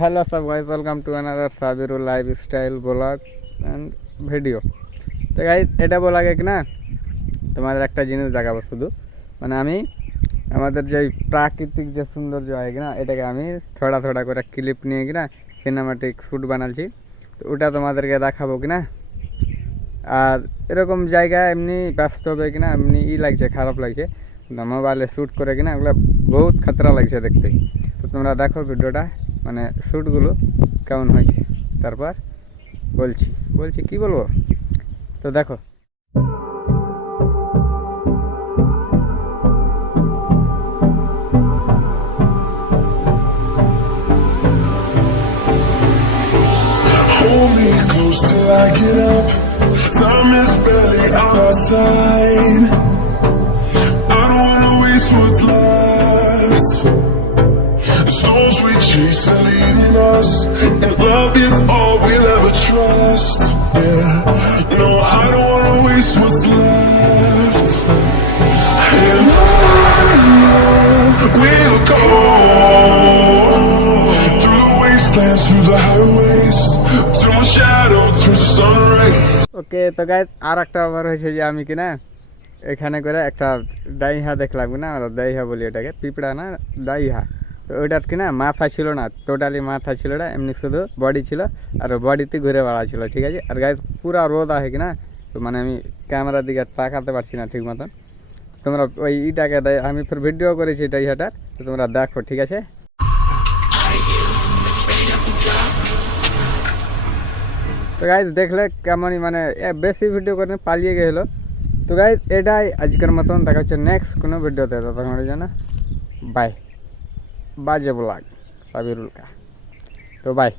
Hello सब guys, welcome to another Sabirul lifestyle blog and video. তো guys এটা বলা আগে কি না তোমাদের একটা জিনিস দেখাবো শুধু, মানে আমি আমাদের যে প্রাকৃতিক যে সৌন্দর্য হয় কিনা এটাকে আমি থোড়া থোড়া করে ক্লিপ নিয়ে কিনা সিনেমাটিক শ্যুট বানাচ্ছি। তো ওটা তোমাদেরকে দেখাবো কিনা। আর এরকম জায়গা এমনি বাস্তবে কিনা এমনি লাগছে, খারাপ লাগছে, মোবাইলে শ্যুট করে কিনা ওগুলো বহুত খাতরা লাগছে দেখতে। তো তোমরা দেখো ভিডিওটা, মানে শ্যুটগুলো কেমন হয়েছে, তারপর বলছি কি বলবো, তো দেখো। Hold me close till I get up. Time is barely on our side. I don't wanna waste what's left. The storms we chase are leading us, and love is all we'll ever trust. Yeah, no, I don't wanna waste what's left. And on we'll go, through the wastelands, through the highways, till my shadow turns to sun rays. ওকে, তো guys আর একটা ব্যাপার হয়েছে যে আমি কিনা এখানে করে একটা ডাইহা দেখলাম না, ডাইহা বলি এটাকে, পিঁপড়া না ডাইহা। তো ওইটার কিনা মাথা ছিল না, টোটালি মাথা ছিল না, এমনি শুধু বডি ছিল আর বডিতে ঘুরে বেড়াচ্ছিল, ঠিক আছে। আর গাইজ পুরা রোদ আছে কিনা, তো মানে আমি ক্যামেরার দিকে তাকাতে পারছি না ঠিক মতন। তোমরা ওই ইটাকে আমি ফের ভিডিও করেছি ডাইহাটার, তো তোমরা দেখো, ঠিক আছে। তো গাইজ দেখলে কেমনই, মানে বেশি ভিডিও করে পালিয়ে গেলো। তো গাইজ এটাই আজকের মতন, দেখা হচ্ছে নেক্সট কোনো ভিডিওতে। ততক্ষণের জন্য বাই, বাজে ব্লগ সাবিরুল কা। তো বাই।